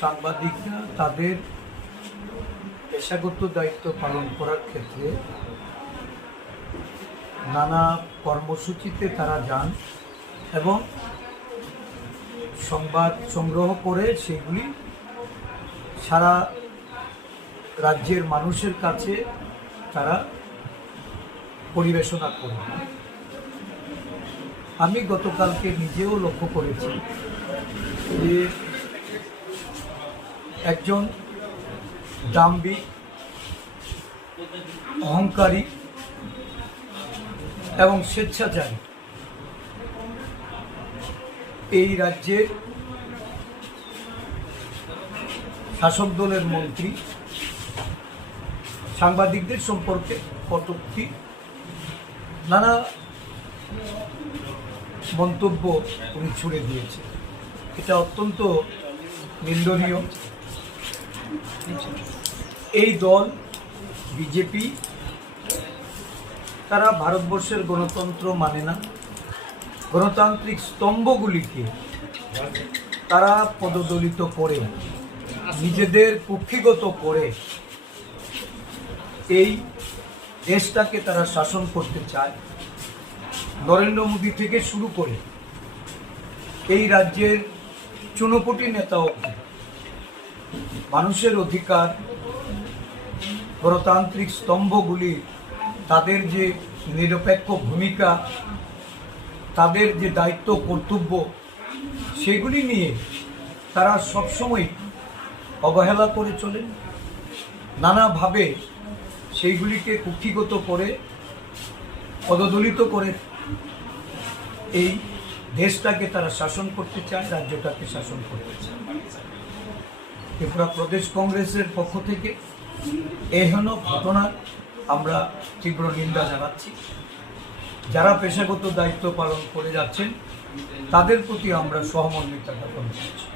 সাংবাদিকরা তাদের পেশাগত দায়িত্ব পালন করার ক্ষেত্রে নানা কর্মসূচিতে তারা যান এবং সংবাদ সংগ্রহ করে সেগুলি সারা রাজ্যের মানুষের কাছে তারা পরিবেশনা করে। আমি গতকালকে নিজেও লক্ষ্য করেছি যে একজন দাম্ভিক, অহংকারী এবং স্বেচ্ছাচারী এই রাজ্যের শাসক দলের মন্ত্রী সাংবাদিকদের সম্পর্কে কটূক্তি, নানা মন্তব্য উনি ছুড়ে দিয়েছে। এটা অত্যন্ত নিন্দনীয়। এই দল বিজেপি তারা ভারতবর্ষের গণতন্ত্র মানে না, গণতান্ত্রিক স্তম্ভগুলিকে তারা পদদলিত করে নিজেদের কুক্ষিগত করে এই দেশটাকে তারা শাসন করতে চায়। নরেন্দ্র মোদী থেকে শুরু করে এই রাজ্যের চুনোপুটি নেতাও মানুষের অধিকার, গণতান্ত্রিক স্তম্ভগুলি, তাদের যে নিরপেক্ষ ভূমিকা, তাদের যে দায়িত্ব কর্তব্য, সেগুলি নিয়ে তারা সবসময় অবহেলা করে চলেন। নানাভাবে সেইগুলিকে কুক্ষিগত করে পদদলিত করে এই দেশটাকে তারা শাসন করতে চায়, রাজ্যটাকে শাসন করতে চায়। ত্রিপুরা প্রদেশ কংগ্রেসের পক্ষ থেকে এহেন ঘটনার আমরা তীব্র নিন্দা জানাচ্ছি। যারা পেশাগত দায়িত্ব পালন করে যাচ্ছেন তাদের প্রতি আমরা সহমর্মিতা জ্ঞাপন করছি।